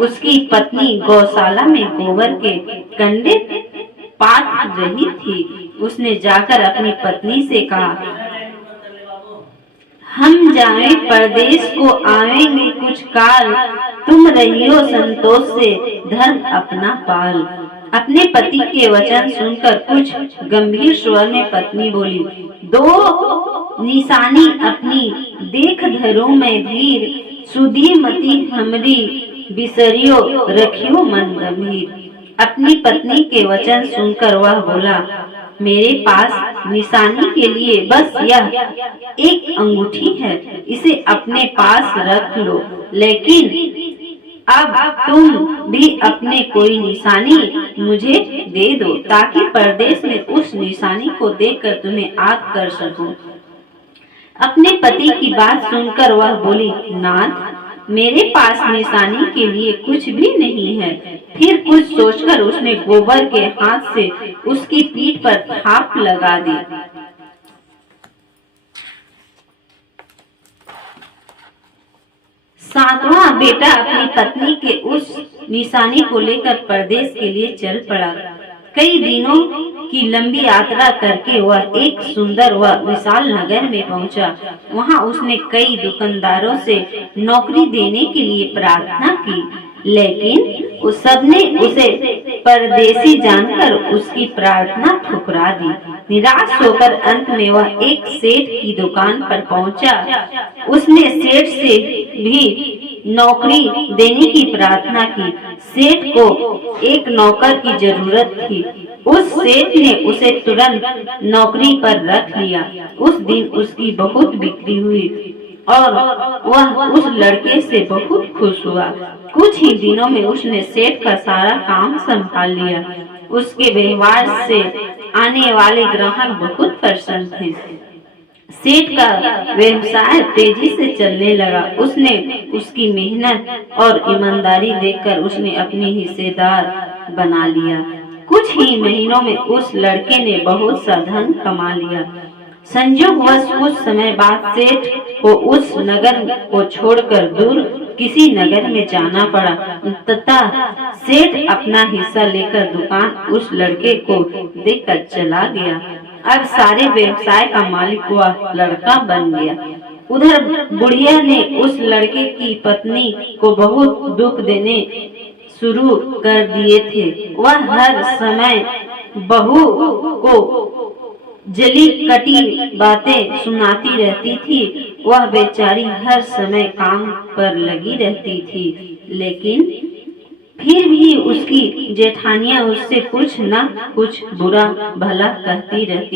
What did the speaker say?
उसकी पत्नी गौशाला में गोबर के कंडे पात रही थी। उसने जाकर अपनी पत्नी से कहा, हम जाए परदेश को आवेंगे कुछ काल, तुम रहियो संतोष से धर्म अपना पाल। अपने पति के वचन सुनकर कुछ गंभीर स्वर में पत्नी बोली, दो निशानी अपनी देख धरो में धीर, सुधी मती हमरी बिसरियो रखियो मन गंभीर। अपनी पत्नी के वचन सुनकर वह बोला, मेरे पास निशानी के लिए बस यह एक अंगूठी है, इसे अपने पास रख लो, लेकिन अब तुम भी अपने कोई निशानी मुझे दे दो, ताकि परदेश में उस निशानी को देखकर तुम्हें याद कर सकूं। अपने पति की बात सुनकर वह बोली, नाथ मेरे पास निशानी के लिए कुछ भी नहीं है। फिर कुछ सोचकर उसने गोबर के हाथ से उसकी पीठ पर थाप लगा दी। सातवां बेटा अपनी पत्नी के उस निशानी को लेकर परदेश के लिए चल पड़ा। कई दिनों की लंबी यात्रा करके वह एक सुंदर व विशाल नगर में पहुंचा। वहां उसने कई दुकानदारों से नौकरी देने के लिए प्रार्थना की, लेकिन उस सबने उसे परदेसी जानकर उसकी प्रार्थना ठुकरा दी। निराश होकर अंत में वह एक सेठ की दुकान पर पहुंचा। उसने सेठ से भी नौकरी देने की प्रार्थना की। सेठ को एक नौकर की जरूरत थी। उस सेठ ने उसे तुरंत नौकरी पर रख लिया। उस दिन उसकी बहुत बिक्री हुई और वह उस लड़के से बहुत खुश हुआ। कुछ ही दिनों में उसने सेठ का सारा काम संभाल लिया। उसके व्यवहार से आने वाले ग्राहक बहुत प्रसन्न थे। सेठ का व्यवसाय तेजी से चलने लगा। उसने उसकी मेहनत और ईमानदारी देखकर उसने अपनी हिस्सेदार बना लिया। कुछ ही महीनों में उस लड़के ने बहुत सा धन कमा लिया। संयोगवश कुछ समय बाद सेठ को उस नगर को छोड़कर दूर किसी नगर में जाना पड़ा तथा सेठ अपना हिस्सा लेकर दुकान उस लड़के को देकर चला गया। अब सारे व्यवसाय का मालिक वह लड़का बन गया। उधर बुढ़िया ने उस लड़के की पत्नी को बहुत दुख देने शुरू कर दिए थे। वह हर समय बहू को जली कटी बातें सुनाती रहती थी। वह बेचारी हर समय काम पर लगी रहती थी, लेकिन फिर भी उसकी जेठानियां उससे कुछ न कुछ बुरा भला कहती रहती।